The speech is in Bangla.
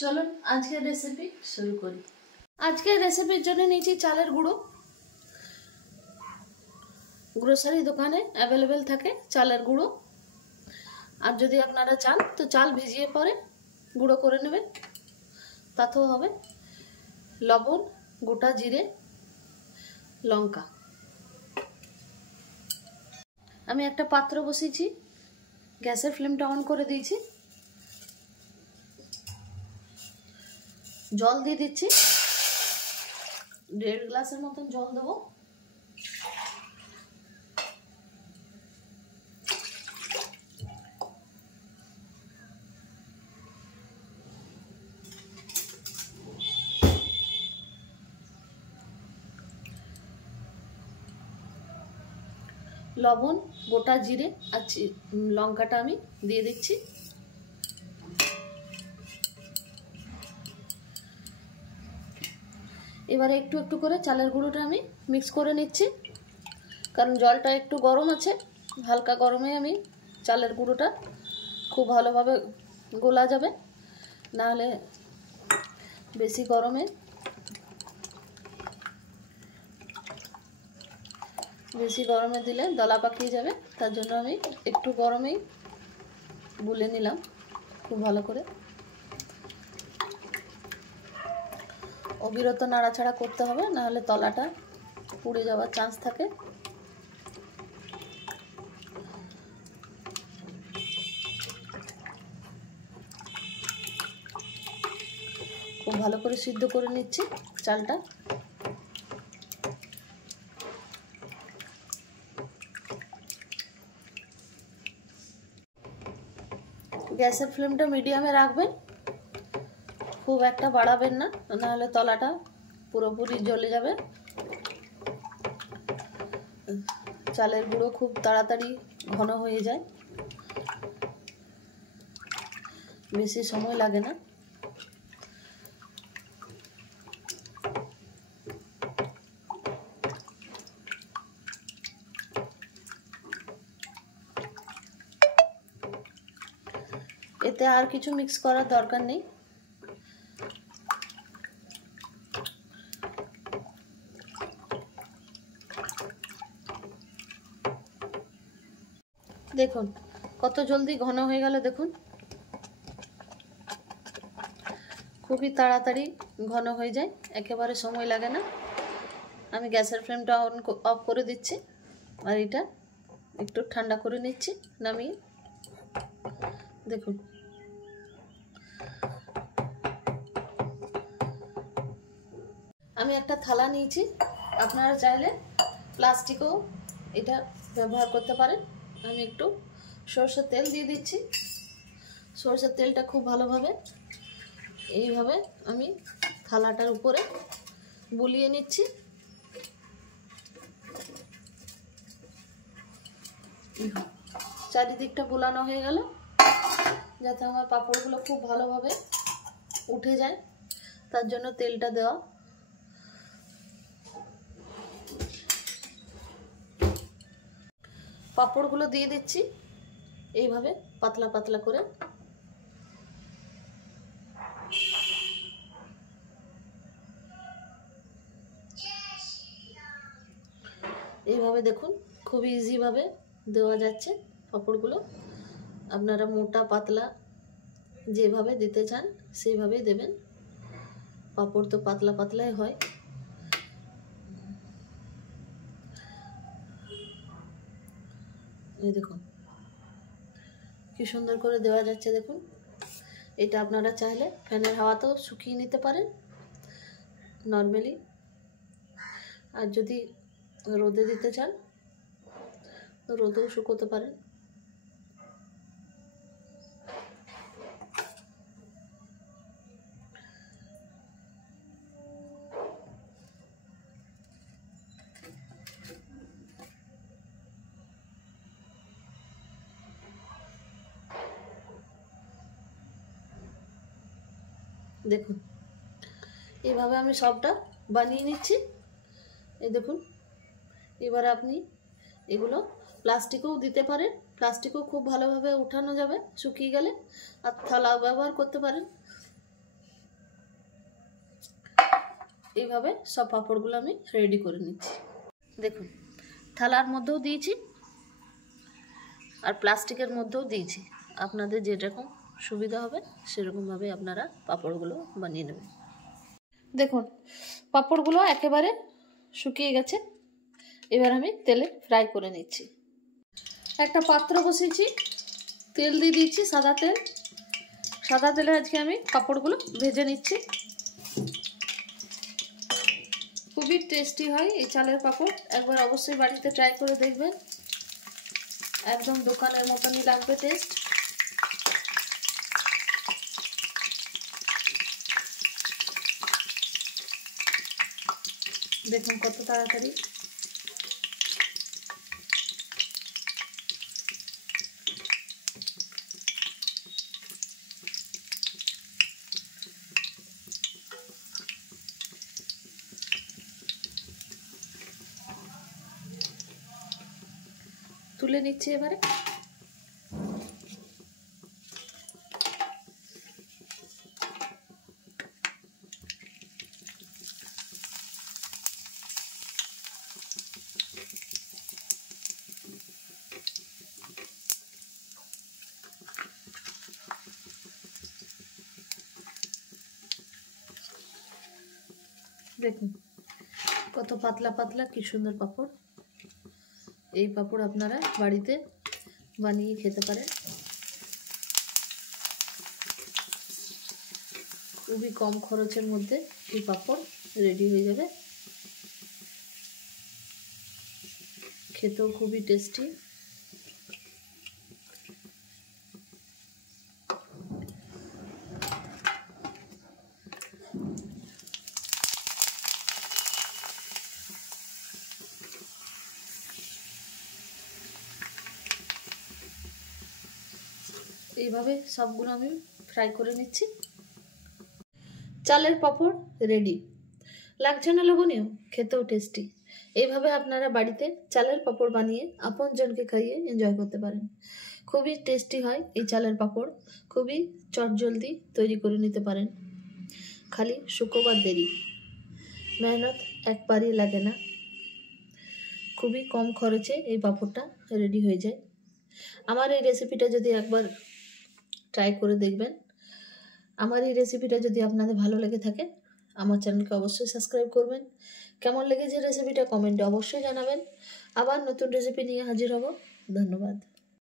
চলুন আজকের রেসিপি শুরু করি। আজকের রেসিপির জন্য নিয়েছি চালের গুঁড়ো। গ্রোসারি দোকানে অ্যাভেলেবেল থাকে চালের গুঁড়ো। আর যদি আপনারা চান তো চাল ভিজিয়ে পরে গুঁড়ো করে নেবেন, তাতেও হবে। লবণ, গোটা জিরে, লঙ্কা। আমি একটা পাত্র বসিয়েছি, গ্যাসের ফ্লেমটা অন করে দিয়েছি। জল দিয়ে দিচ্ছি, 1.5 গ্লাসের মতন জল দেবো। লবণ, গোটা জিরে আর লঙ্কাটা আমি দিয়ে দিচ্ছি। এবারে একটু একটু করে চালের গুঁড়োটা আমি মিক্স করে নিচ্ছি, কারণ জলটা একটু গরম আছে। হালকা গরমে আমি চালের গুঁড়োটা খুব ভালোভাবে গোলা যাবে, নাহলে বেশি গরমে দিলে দলা পাকিয়ে যাবে। তার জন্য আমি একটু গরমেই গুলে নিলাম খুব ভালো করে। অবিরত নাড়াচাড়া করতে হবে, নাহলে তলাটা পুড়ে যাওয়ার চান্স থাকে। খুব ভালো করে সিদ্ধ করে নিচ্ছি চালটা। গ্যাসের ফ্লেমটা মিডিয়ামে রাখবেন, খুব একটা বাড়াবেন না, নাহলে তলাটা পুরোপুরি জ্বলে যাবে। চালের গুঁড়ো খুব তাড়াতাড়ি ঘন হয়ে যায়, বেশি সময় লাগে না। এতে আর কিছু মিক্স করার দরকার নেই। দেখুন কত জলদি ঘন হয়ে গেল, দেখুন খুবই তাড়াতাড়ি ঘন হয়ে যায়, একেবারে সময় লাগে না। আমি গ্যাসের ফ্লেমটা অফ করে দিচ্ছি, আর এটা একটু ঠান্ডা করে নিচ্ছি নামিয়ে। দেখুন আমি একটা থালা নিয়েছি, আপনারা চাইলে প্লাস্টিকও এটা ব্যবহার করতে পারেন। আমি একটু সরষের তেল দিয়ে দিচ্ছি। সরষের তেলটা খুব ভালোভাবে এইভাবে আমি থালাটার উপরে বুলিয়ে নিচ্ছি। চারিদিকটা বুলানো হয়ে গেল, যাতে আমার পাঁপড়গুলো খুব ভালোভাবে উঠে যায়, তার জন্য তেলটা দেওয়া। পাঁপড়গুলো দিয়ে দিচ্ছি এইভাবে পাতলা পাতলা করে। এইভাবে দেখুন খুব ইজিভাবে দেওয়া যাচ্ছে পাঁপড়গুলো। আপনারা মোটা পাতলা যেভাবে দিতে চান সেইভাবেই দেবেন। পাঁপড় তো পাতলা পাতলাই হয়। এই দেখুন কি সুন্দর করে দেওয়া যাচ্ছে, দেখুন। এটা আপনারা চাইলে ফ্যানের হাওয়াতেও শুকিয়ে নিতে পারেন নর্মালি, আর যদি রোদে দিতে চান তো রোদেও শুকোতে পারেন। দেখুন এইভাবে আমি সবটা বানিয়ে নিচ্ছি। এই দেখুন, এবারে আপনি এগুলো প্লাস্টিকেও দিতে পারেন, প্লাস্টিকেও খুব ভালোভাবে উঠানো যাবে শুকিয়ে গেলে। আর থালাও ব্যবহার করতে পারেন। এইভাবে সব পাঁপড়গুলো আমি রেডি করে নিচ্ছি। দেখুন থালার মধ্যেও দিয়েছি আর প্লাস্টিকের মধ্যেও দিয়েছি, আপনাদের যেরকম সুবিধা হবে সেরকমভাবে আপনারা পাঁপড়গুলো বানিয়ে নেবেন। দেখুন পাঁপড়গুলো একেবারে শুকিয়ে গেছে, এবার আমি তেলে ফ্রাই করে নিচ্ছি। একটা পাত্র বসিয়েছি, তেল দিয়ে দিয়েছি সাদা তেল। সাদা তেলে আজকে আমি পাঁপড়গুলো ভেজে নিচ্ছি। খুবই টেস্টি হয় এই চালের পাঁপড়, একবার অবশ্যই বাড়িতে ট্রাই করে দেখবেন, একদম দোকানের মতনই লাগবে টেস্ট। দেখুন কত তাড়াতাড়ি। তুলে নিচ্ছি এবারে। দেখুন কত পাতলা পাতলা, কি সুন্দর পাঁপড়। এই পাঁপড় আপনারা বাড়িতে বানিয়ে খেতে পারেন, খুবই কম খরচের মধ্যে এই পাঁপড় রেডি হয়ে যাবে, খেতেও খুবই টেস্টি। এইভাবে সবগুলো আমি ফ্রাই করে নিচ্ছি। চালের পাঁপড় রেডি, লাগছে না লোভনীয়, খেতেও টেস্টি। এইভাবে আপনারা বাড়িতে চালের পাঁপড় বানিয়ে আপনজনকে খাইয়ে এনজয় করতে পারেন। খুবই টেস্টি হয় এই চালের পাঁপড়, খুবই চটজলদি তৈরি করে নিতে পারেন, খালি শুকোবার দেরি, মেহনত একবারই লাগে না, খুবই কম খরচে এই পাঁপড়টা রেডি হয়ে যায়। আমার এই রেসিপিটা যদি একবার ট্রাই করে দেখবেন। আমার এই রেসিপিটা যদি আপনাদের ভালো লেগে থাকে আমার চ্যানেলকে অবশ্যই সাবস্ক্রাইব করবেন। কেমন লেগেছে রেসিপিটা কমেন্টে অবশ্যই জানাবেন। আবার নতুন রেসিপি নিয়ে হাজির হব। ধন্যবাদ।